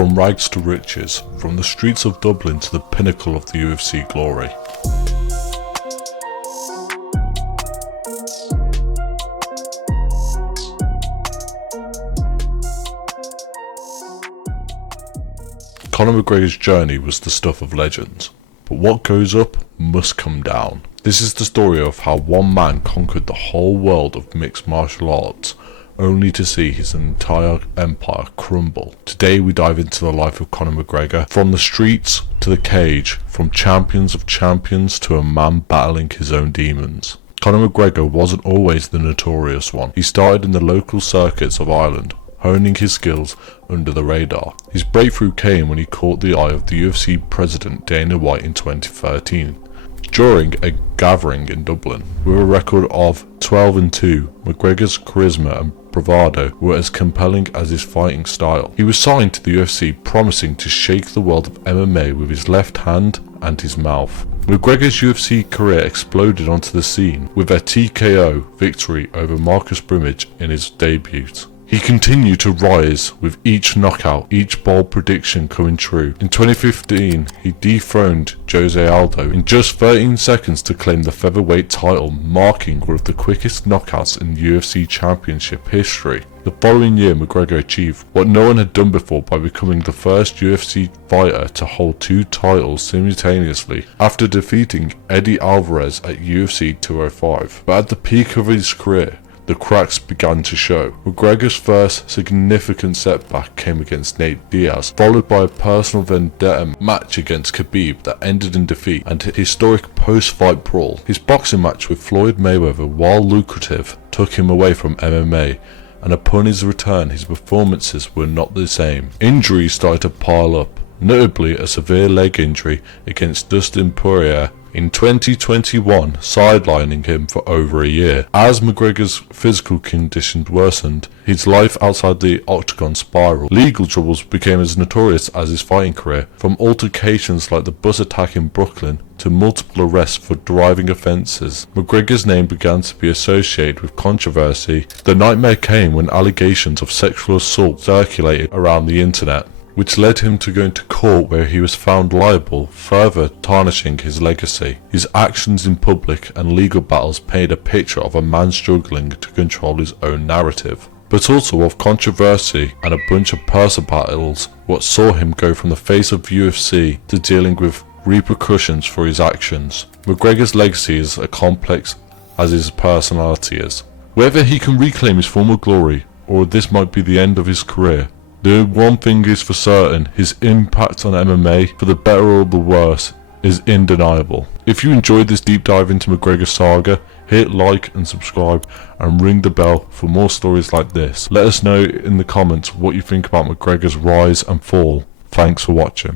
From rags to riches, from the streets of Dublin to the pinnacle of the UFC glory. Conor McGregor's journey was the stuff of legends, but what goes up must come down. This is the story of how one man conquered the whole world of mixed martial arts, only to see his entire empire crumble. Today we dive into the life of Conor McGregor, from the streets to the cage, from champions of champions to a man battling his own demons. Conor McGregor wasn't always the notorious one. He started in the local circuits of Ireland, honing his skills under the radar. His breakthrough came when he caught the eye of the UFC president Dana White in 2013. During a gathering in Dublin, with a record of 12-2, McGregor's charisma and bravado were as compelling as his fighting style. He was signed to the UFC, promising to shake the world of MMA with his left hand and his mouth. McGregor's UFC career exploded onto the scene with a TKO victory over Marcus Brimage in his debut. He continued to rise with each knockout, each bold prediction coming true. In 2015, he dethroned Jose Aldo in just 13 seconds to claim the featherweight title, marking one of the quickest knockouts in UFC Championship history. The following year, McGregor achieved what no one had done before by becoming the first UFC fighter to hold two titles simultaneously, after defeating Eddie Alvarez at UFC 205. But at the peak of his career, the cracks began to show. McGregor's first significant setback came against Nate Diaz, followed by a personal vendetta match against Khabib that ended in defeat, and a historic post-fight brawl. His boxing match with Floyd Mayweather, while lucrative, took him away from MMA, and upon his return his performances were not the same. Injuries started to pile up, notably a severe leg injury against Dustin Poirier in 2021, sidelining him for over a year. As McGregor's physical condition worsened, his life outside the octagon spiraled. Legal troubles became as notorious as his fighting career, from altercations like the bus attack in Brooklyn to multiple arrests for driving offences. McGregor's name began to be associated with controversy. The nightmare came when allegations of sexual assault circulated around the internet, which led him to go into court where he was found liable, further tarnishing his legacy. His actions in public and legal battles paint a picture of a man struggling to control his own narrative, but also of controversy and a bunch of personal battles, what saw him go from the face of UFC to dealing with repercussions for his actions. McGregor's legacy is as complex as his personality is. Whether he can reclaim his former glory, or this might be the end of his career, the one thing is for certain: his impact on MMA, for the better or the worse, is undeniable. If you enjoyed this deep dive into McGregor's saga, hit like and subscribe and ring the bell for more stories like this. Let us know in the comments what you think about McGregor's rise and fall. Thanks for watching.